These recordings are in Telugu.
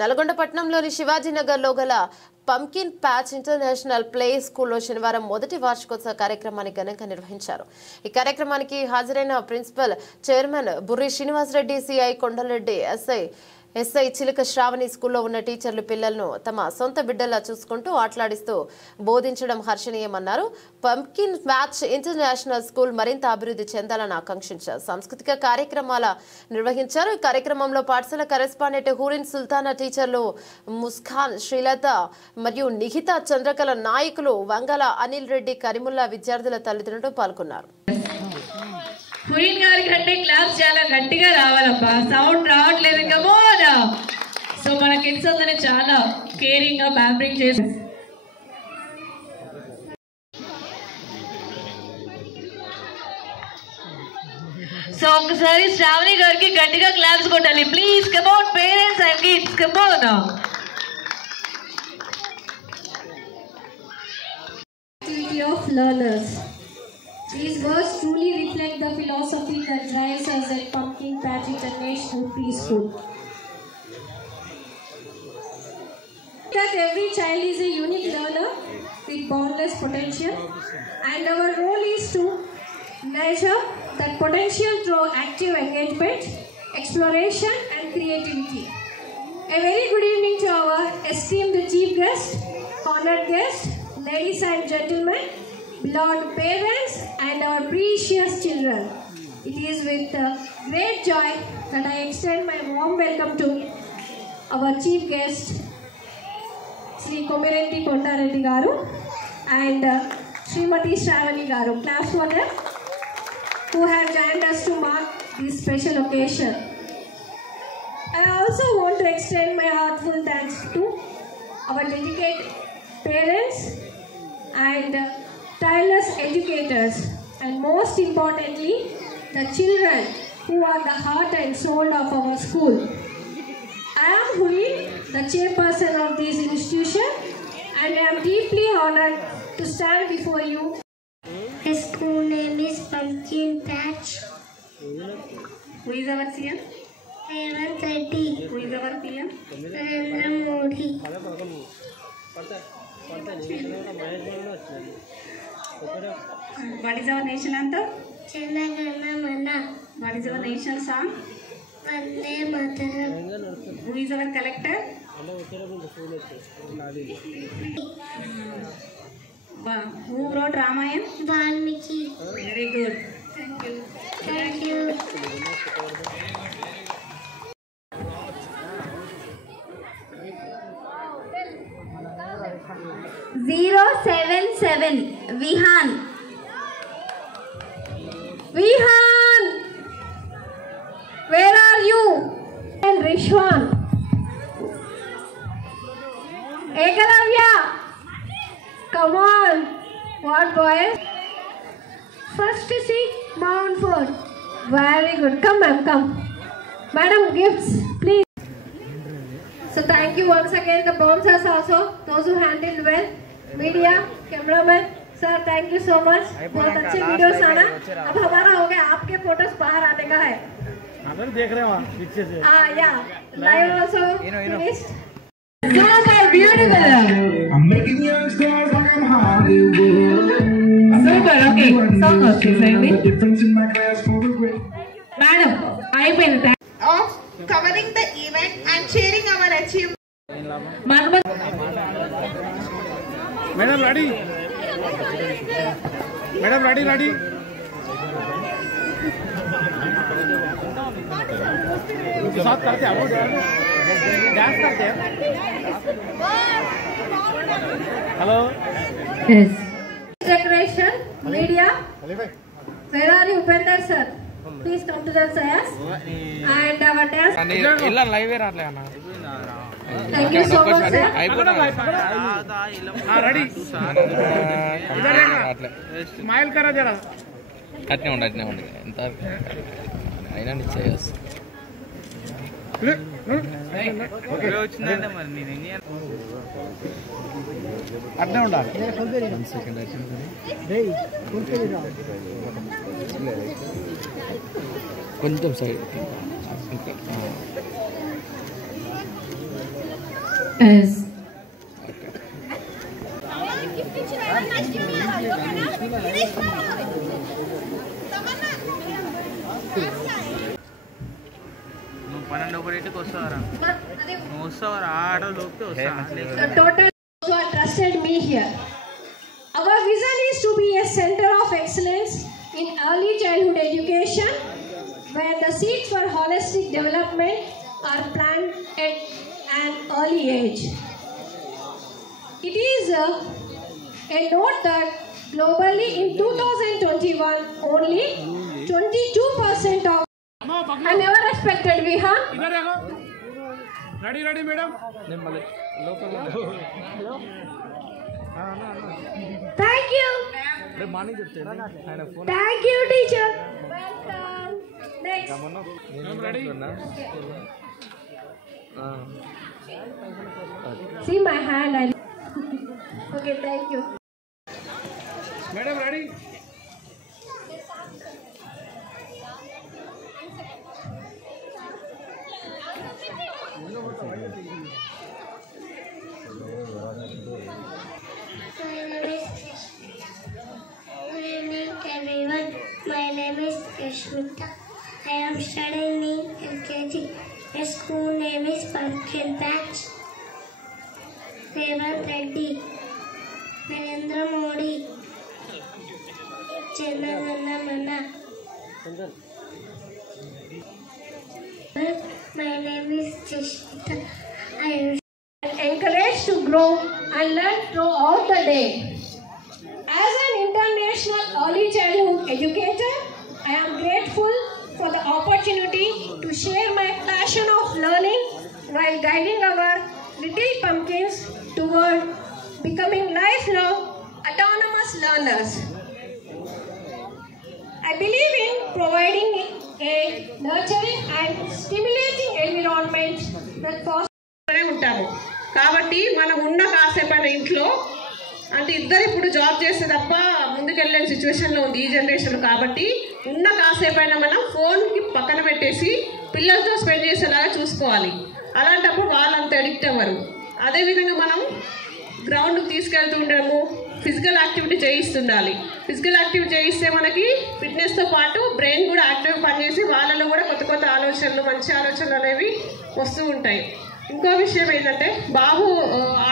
నల్గొండ పట్టణంలోని శివాజీనగర్లో గల పంకిన్ ప్యాచ్ ఇంటర్నేషనల్ ప్లే స్కూల్లో శనివారం మొదటి వార్షికోత్సవ కార్యక్రమాన్ని ఘనంగా నిర్వహించారు. ఈ కార్యక్రమానికి హాజరైన principal chairman Burri Srinivasareddy, CI Kondalareddy, SI Chiluka Shravani స్కూల్లో ఉన్న టీచర్లు పిల్లలను తమ సొంత బిడ్డలా చూసుకుంటూ ఆటలాడిస్తూ బోధించడం హర్షణీయమన్నారు. పంకిన్ ప్యాచ్ ఇంటర్నేషనల్ స్కూల్ మరింత అభివృద్ధి చెందాలని ఆకాంక్షించారు. సాంస్కృతిక కార్యక్రమాల నిర్వహించారు. ఈ కార్యక్రమంలో పాఠశాల కరెస్పాండెంట్ హూరిన్ సుల్తానా, టీచర్లు ముస్కాన్, శ్రీలత మరియు నిహిత, చంద్రకళ నాయకులు వంగల అనిల్ రెడ్డి, కరీముల్లా, విద్యార్థుల తల్లిదండ్రులు పాల్గొన్నారు. హురిన్ గారి కంటే క్లాస్ చాలా గట్టిగా రావాలబ్బా, సౌండ్ రావట్లేదు ఇంకా మోనా. సో మన కిడ్స్ అందరినీ చాలా కేరింగ్ గా ప్యాంపరింగ్ చేసి సో ఒకసారి శ్రావణి గారికి గట్టిగా క్లాప్స్ కొట్టాలి please. Come on parents and kids, come on. Activity of learners. These words truly reflect the philosophy that drives us at Pumpkin Patch International Preschool. That every child is a unique learner with boundless potential, and our role is to measure that potential through active engagement, exploration, and creativity. A very good evening to our esteemed chief guest, honored guest, ladies and gentlemen, beloved parents, and our precious children. It is with great joy that I extend my warm welcome to our chief guest, Sri Komirenti Kondareddy Garu and Srimati Shravani Garu. Claps for them, who have joined us to mark this special occasion. I also want to extend my heartfelt thanks to our dedicated parents and tireless educators, and most importantly, the children who are the heart and soul of our school. I am Huri, the chairperson of this institution, and I am deeply honored to stand before you. The school name is Pumpkin Patch. Who is our CM? Revant Reddy. Who is our PM? Narendra Modi. What is our nation anthem? Jana Gana Mana. What is our nation song? Vande Mataram. Who is our collector? Who wrote Ramayana? Valmiki. Very good. Thank you. Thank you. Zero 7 Vihan. Vihan, where are you? And Rishwan. Ekalavya, come on. What boys? First seat, Mountford. Very good. Come ma'am, come. Madam, gifts, please. So thank you once again the bouncers also, those who handled well, media, cameraman. Sir thank you so much, बहुत अच्छे वीडियोस आना. अब हमारा हो गया आपके फोटोज बाहर आने का है. हम देख रहे हैं पीछे से. या live also finished. Super beautiful. I'm making young stars like I'm Hollywood. Super. Okay. Song okay, Sandy. The difference in my class for the great. Madam, అయిపోయింది. Of covering the event and sharing our achievements. Madam ready. Madam ready. साथ करते हैं, डांस करते हैं. Hello. Yes. Decoration, media. Where are you, Upender sir? Please come to the science. And our dance. ಇಲ್ಲ ಲೈವ್ ಇರಲ್ಲ ಅಣ್ಣ. Thank you so much sir. हां रेडी. इधर स्माइल करा जरा. అట్నే ఉండు ఎంత అయినా నిశ్చయస్ వచ్చిందంటే మరి నేను అట్నే ఉండాలి. కొంచెం side Yes. The total who have trusted me here. Our vision is to be a center of excellence in early childhood education, where the seeds for holistic development are planted at an early age. It is a note that globally in 2021 only 22% of I never expected Vihan. Ready, madam. Thank you. Thank you, teacher. Welcome. Next. I'm ready. See my hand. Okay, thank you. Madam, ready? Everyone, my name is Kashmita. I am studying in LKG. My school name is Pumpkin Patch. Revan Reddy, Narendra Modi, Janagana Mana. My name is Kashmita. I am Encouraged to grow and learn throughout the day. As an international early childhood educator, I am grateful for the opportunity to share my passion of learning while guiding our little pumpkins toward becoming lifelong autonomous learners. I believe in providing a nurturing and stimulating environment that fosters ఉంటాము కాబట్టి మనం ఉన్న కాసేపైన ఇంట్లో అంటే ఇద్దరు ఇప్పుడు జాబ్ చేస్తే తప్ప ముందుకెళ్ళే సిచ్యువేషన్లో ఉంది ఈ జనరేషన్ కాబట్టి ఉన్న కాసేపైనా మనం ఫోన్కి పక్కన పెట్టేసి పిల్లలతో స్పెండ్ చేసేలాగా చూసుకోవాలి. అలాంటప్పుడు వాళ్ళంత అడిక్ట్ అవ్వరు. అదేవిధంగా మనం గ్రౌండ్కి తీసుకెళ్తూ ఉండడము, ఫిజికల్ యాక్టివిటీ చేయిస్తుండాలి. ఫిజికల్ యాక్టివిటీ చేయిస్తే మనకి ఫిట్నెస్తో పాటు బ్రెయిన్ కూడా యాక్టివ్గా పనిచేసి వాళ్ళలో కూడా కొత్త కొత్త ఆలోచనలు, మంచి ఆలోచనలు అనేవి వస్తూ ఉంటాయి. ఇంకో విషయం ఏంటంటే బాబు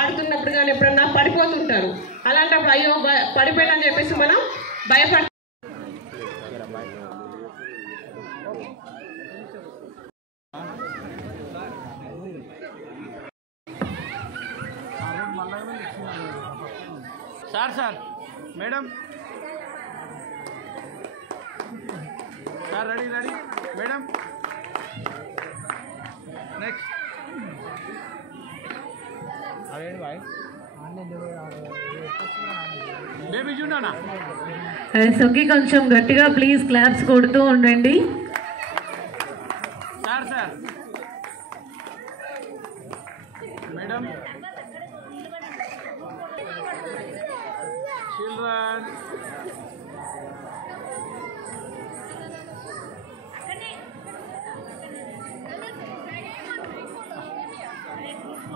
ఆడుతున్నప్పుడు కానీ ఎప్పుడన్నా పడిపోతుంటారు. అలాంటప్పుడు అయ్యో పడిపోయాడని చెప్పేసి మనం భయపడ sir madam sir ready madam next baby చూడనా సొక్కి కొంచెం గట్టిగా ప్లీజ్ క్లాప్స్ కొడుతూ ఉండండి. సార్ మేడం చిల్డ్రన్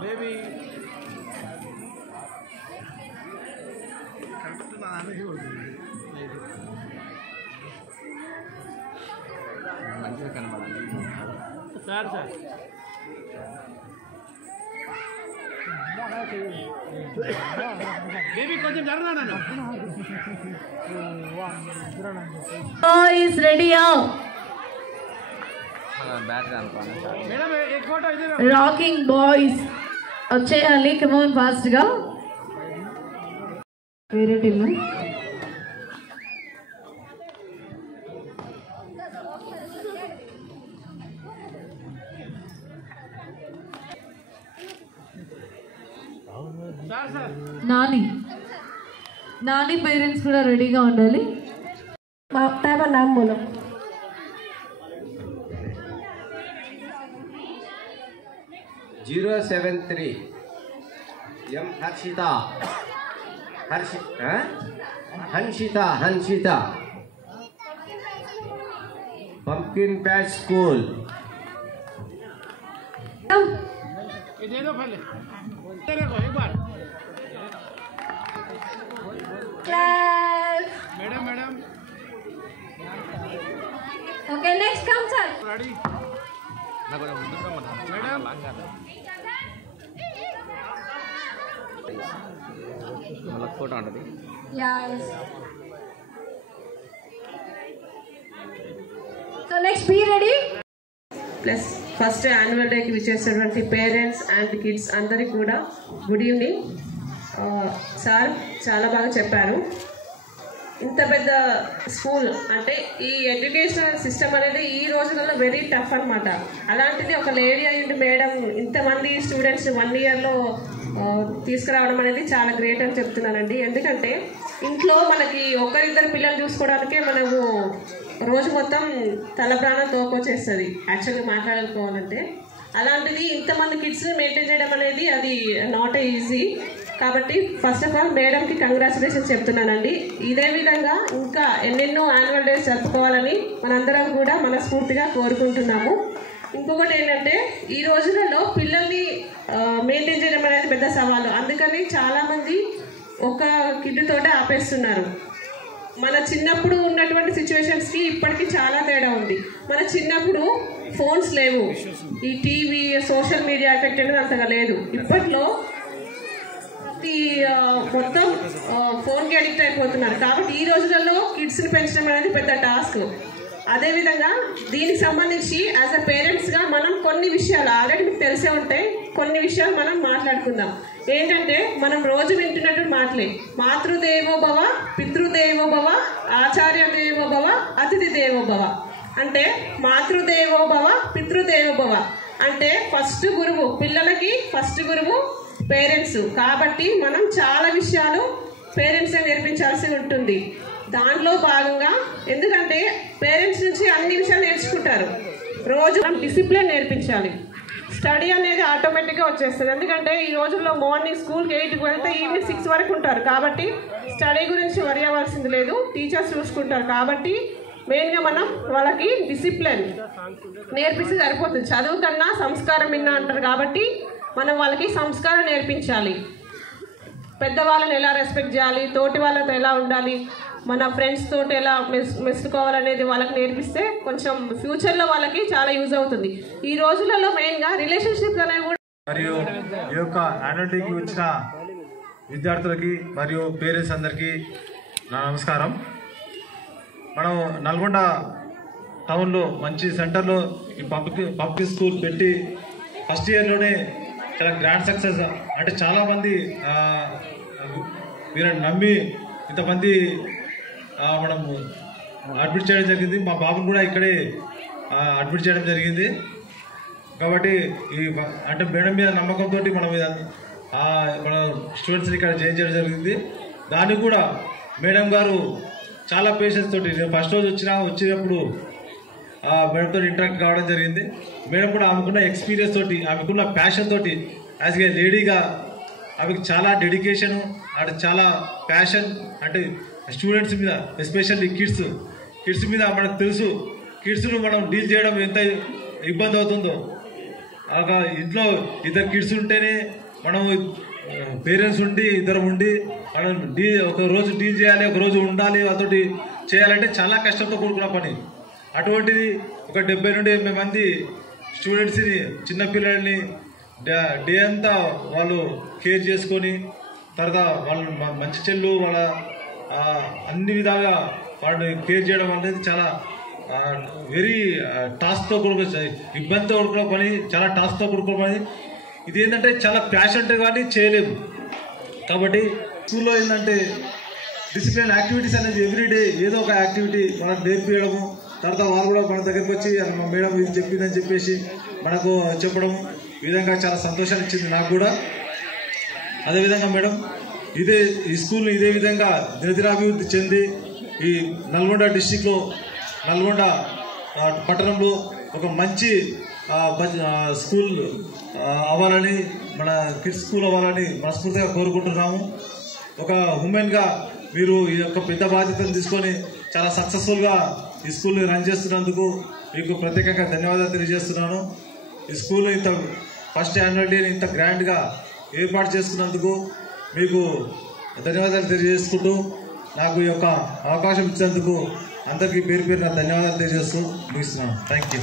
బేబీ మంచిగా కనబడాలి. సార్ బేబీ కొంచెం జరనా నన్ను బాయ్స్ రెడీయా? బ్యాటరీ అనుకోండి. మేడం एक फोटो इधर రాకింగ్ బాయ్స్ వచ్చేయాలి. కమోన్ ఫాస్ట్ గా. వేరే టీమ్ సార్ నాని పేరెంట్స్ కూడా రెడీగా ఉండాలి. नाम बोलो. 073 M Hanshita Pumpkin Patch School. दे दो पहले देखो एक बार Clap. Madam Okay, next comes sir. Ready madam photo ఉంటుంది Yes. So next, be ready. Plus first annual డేకి విచ్చేసినటువంటి పేరెంట్స్ అండ్ కిడ్స్ అందరికీ కూడా గుడ్ ఈవినింగ్. సార్ చాలా బాగా చెప్పారు. ఇంత పెద్ద స్కూల్ అంటే ఈ ఎడ్యుకేషనల్ సిస్టమ్ అనేది ఈ రోజులలో వెరీ టఫ్ అనమాట. అలాంటిది ఒక లేడీ అయ్యింది మేడం ఇంతమంది స్టూడెంట్స్ 1 ఇయర్లో తీసుకురావడం అనేది చాలా గ్రేట్ అని చెప్తున్నానండి. ఎందుకంటే ఇంట్లో మనకి ఒకరిద్దరు పిల్లలు చూసుకోవడానికే మనము రోజు మొత్తం తల ప్రాణం తోకొచ్చేస్తుంది యాక్చువల్గా మాట్లాడుకోవాలంటే. అలాంటిది ఇంతమంది కిడ్స్ని మెయింటైన్ చేయడం అనేది అది నాట్ ఈజీ. కాబట్టి ఫస్ట్ ఆఫ్ ఆల్ మేడంకి కంగ్రాచులేషన్స్ చెప్తున్నానండి. ఇదే విధంగా ఇంకా ఎన్నెన్నో యాన్యువల్ డేస్ జరుపుకోవాలని మనందరం కూడా మనస్ఫూర్తిగా కోరుకుంటున్నాము. ఇంకొకటి ఏంటంటే ఈ రోజులలో పిల్లల్ని మెయింటైన్ చేయడం అనేది పెద్ద సవాలు. అందుకని చాలామంది ఒక కిడ్ తోటే ఆపేస్తున్నారు. మన చిన్నప్పుడు ఉన్నటువంటి సిచ్యువేషన్స్కి ఇప్పటికీ చాలా తేడా ఉంది. మన చిన్నప్పుడు ఫోన్స్ లేవు, ఈ టీవీ సోషల్ మీడియా ఎఫెక్ట్ అనేది అంతగా లేదు. ఇప్పట్లో మొత్తం ఫోన్కి అడిక్ట్ అయిపోతున్నారు. కాబట్టి ఈ రోజులలో కిడ్స్ని పెంచడం అనేది పెద్ద టాస్క్. అదేవిధంగా దీనికి సంబంధించి యాజ్ అ పేరెంట్స్గా మనం కొన్ని విషయాలు ఆల్రెడీ మీకు తెలిసే ఉంటాయి, కొన్ని విషయాలు మనం మాట్లాడుకుందాం. ఏంటంటే మనం రోజు వింటున్నట్టు మాటలే మాతృదేవో భవ, పితృదేవో భవ, ఆచార్య దేవో భవ, అతిథి దేవో భవ. అంటే మాతృదేవో భవ, పితృదేవో భవ అంటే ఫస్ట్ గురువు, పిల్లలకి ఫస్ట్ గురువు పేరెంట్స్. కాబట్టి మనం చాలా విషయాలు పేరెంట్సే నేర్పించాల్సి ఉంటుంది. దాంట్లో భాగంగా ఎందుకంటే పేరెంట్స్ నుంచి అన్ని విషయాలు నేర్చుకుంటారు. రోజు మనం డిసిప్లిన్ నేర్పించాలి. స్టడీ అనేది ఆటోమేటిక్గా వచ్చేస్తుంది. ఎందుకంటే ఈ రోజుల్లో మార్నింగ్ స్కూల్కి 8కి వెళ్తే ఈవినింగ్ 6 వరకు ఉంటారు. కాబట్టి స్టడీ గురించి వరి అవ్వాల్సింది లేదు, టీచర్స్ చూసుకుంటారు. కాబట్టి మెయిన్గా మనం వాళ్ళకి డిసిప్లిన్ నేర్పిస్తే సరిపోతుంది. చదువు కన్నా సంస్కారం విన్నా అంటారు. కాబట్టి మనం వాళ్ళకి సంస్కారం నేర్పించాలి. పెద్దవాళ్ళని ఎలా రెస్పెక్ట్ చేయాలి, తోటి వాళ్ళతో ఎలా ఉండాలి, మన ఫ్రెండ్స్ తోటి ఎలా మెసుకోవాలనేది వాళ్ళకి నేర్పిస్తే కొంచెం ఫ్యూచర్లో వాళ్ళకి చాలా యూజ్ అవుతుంది. ఈ రోజులలో మెయిన్గా రిలేషన్షిప్స్ అనేవి కూడా. మరియు ఈ యొక్క యాన్యువల్ డేకి వచ్చిన విద్యార్థులకి మరియు పేరెంట్స్ అందరికీ నా నమస్కారం. మనం నల్గొండ టౌన్లో మంచి సెంటర్లో ఈ పబ్లిక్ స్కూల్ పెట్టి ఫస్ట్ ఇయర్లోనే చాలా గ్రాండ్ సక్సెస్. అంటే చాలామంది వీళ్ళని నమ్మి ఇంతమంది మనం అడ్మిట్ చేయడం జరిగింది. మా బాబుని కూడా ఇక్కడే అడ్మిట్ చేయడం జరిగింది. కాబట్టి ఈ అంటే మేడం మీద నమ్మకంతో మనం మన స్టూడెంట్స్ని ఇక్కడ జాయిన్ చేయడం జరిగింది. దానికి కూడా మేడం గారు చాలా పేషెన్స్ తోటి, నేను ఫస్ట్ రోజు వచ్చినప్పుడు మేడంతో ఇంటరాక్ట్ కావడం జరిగింది. మేడం కూడా ఆమెకున్న ఎక్స్పీరియన్స్ తోటి, ఆమెకున్న ప్యాషన్ తోటి యాజ్ ఏ లేడీగా ఆమెకు చాలా డెడికేషను అండ్ చాలా ప్యాషన్. అంటే స్టూడెంట్స్ మీద ఎస్పెషల్లీ కిడ్స్ మీద మనకు తెలుసు, కిడ్స్ను మనం డీల్ చేయడం ఎంత ఇబ్బంది అవుతుందో. ఇంట్లో 2 కిడ్స్ ఉంటేనే మనం పేరెంట్స్ ఉండి 2 ఉండి మనం ఒక రోజు డీల్ చేయాలి, ఒక రోజు ఉండాలి, అతోటి చేయాలంటే చాలా కష్టంతో కూడుకున్న పని. అటువంటిది ఒక 70 నుండి 80 మంది స్టూడెంట్స్ని, చిన్నపిల్లల్ని డే అంతా వాళ్ళు కేర్ చేసుకొని తర్వాత వాళ్ళు మంచి చెల్లు వాళ్ళ అన్ని విధాలుగా వాళ్ళని కేర్ చేయడం అనేది చాలా వెరీ టాస్క్తో కూడుకున్న, ఇబ్బందితో కూడుకున్న పని, చాలా టాస్క్తో కూడుకున్న పని. ఇది ఏంటంటే చాలా ప్యాషన్తో కానీ చేయలేము. కాబట్టి స్కూల్లో ఏంటంటే డిసిప్లిన్ యాక్టివిటీస్ అనేది ఎవ్రీడే ఏదో ఒక యాక్టివిటీ మనకు నేర్పించడము, తర్వాత వాళ్ళు కూడా మన దగ్గరికి వచ్చి మా మేడం ఇది చెప్పిందని చెప్పేసి మనకు చెప్పడం, ఈ విధంగా చాలా సంతోషాన్ని ఇచ్చింది నాకు కూడా. అదేవిధంగా మేడం ఈ స్కూల్ని ఇదే విధంగా దినదినాభివృద్ధి చెంది ఈ నల్గొండ డిస్టిక్లో, నల్గొండ పట్టణంలో ఒక మంచి స్కూల్ అవ్వాలని, మన కిడ్స్ స్కూల్ అవ్వాలని మనస్ఫూర్తిగా కోరుకుంటున్నాము. ఒక ఉమెన్గా మీరు ఈ యొక్క పెద్ద బాధ్యతను తీసుకొని చాలా సక్సెస్ఫుల్గా ఈ స్కూల్ని రన్ చేస్తున్నందుకు మీకు ప్రత్యేకంగా ధన్యవాదాలు తెలియజేస్తున్నాను. ఈ స్కూల్ ఇంత ఫస్ట్ యాన్యువల్ డేని ఇంత గ్రాండ్గా ఏర్పాటు చేసుకున్నందుకు మీకు ధన్యవాదాలు తెలియజేసుకుంటూ నాకు ఈ యొక్క అవకాశం ఇచ్చినందుకు అందరికీ పేరు పేరున ధన్యవాదాలు తెలియజేస్తూ ముగిస్తున్నాను. Thank you.